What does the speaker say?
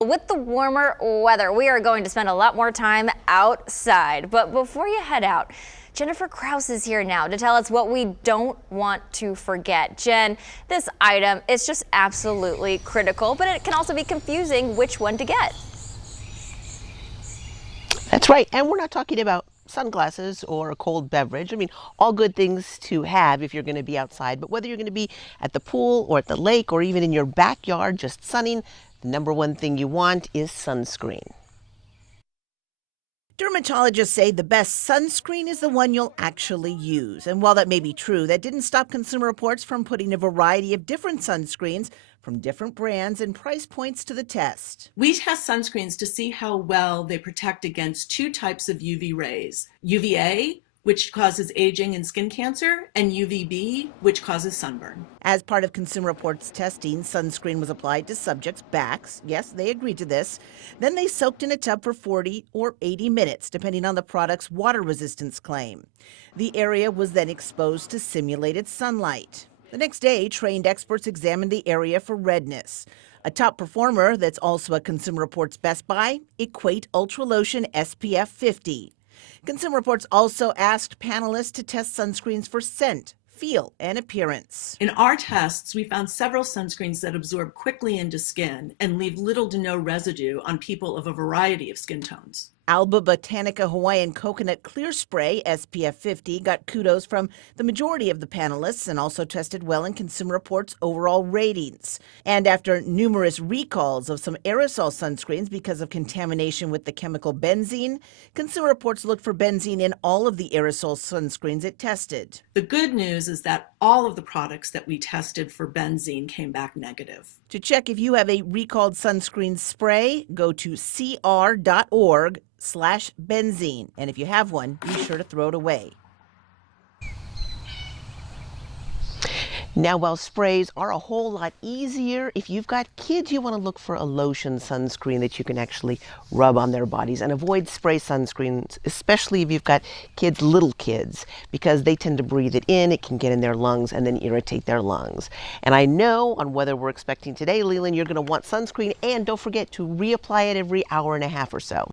With the warmer weather, we are going to spend a lot more time outside. But before you head out, Jennifer Kraus is here now to tell us what we don't want to forget. Jen, this item is just absolutely critical, but it can also be confusing which one to get. That's right. And we're not talking about sunglasses or a cold beverage. I mean, all good things to have if you're going to be outside. But whether you're going to be at the pool or at the lake or even in your backyard just sunning, the number one thing you want is sunscreen. Dermatologists say the best sunscreen is the one you'll actually use. And while that may be true, that didn't stop Consumer Reports from putting a variety of different sunscreens from different brands and price points to the test. We test sunscreens to see how well they protect against two types of UV rays: UVA, which causes aging and skin cancer, and UVB, which causes sunburn. As part of Consumer Reports testing, sunscreen was applied to subjects' backs. Yes, they agreed to this. Then they soaked in a tub for 40 or 80 minutes, depending on the product's water resistance claim. The area was then exposed to simulated sunlight. The next day, trained experts examined the area for redness. A top performer that's also a Consumer Reports Best Buy, Equate Ultra Lotion SPF 50. Consumer Reports also asked panelists to test sunscreens for scent, feel, and appearance. In our tests, we found several sunscreens that absorb quickly into skin and leave little to no residue on people of a variety of skin tones. Alba Botanica Hawaiian Coconut Clear Spray SPF 50 got kudos from the majority of the panelists and also tested well in Consumer Reports' overall ratings. And after numerous recalls of some aerosol sunscreens because of contamination with the chemical benzene, Consumer Reports looked for benzene in all of the aerosol sunscreens it tested. The good news is that all of the products that we tested for benzene came back negative. To check if you have a recalled sunscreen spray, go to cr.org/benzene. And if you have one, be sure to throw it away. Now, while sprays are a whole lot easier, if you've got kids, you want to look for a lotion sunscreen that you can actually rub on their bodies and avoid spray sunscreens, especially if you've got kids, little kids, because they tend to breathe it in. It can get in their lungs and then irritate their lungs. And I know on weather we're expecting today, Leland, you're going to want sunscreen, and don't forget to reapply it every hour and a half or so.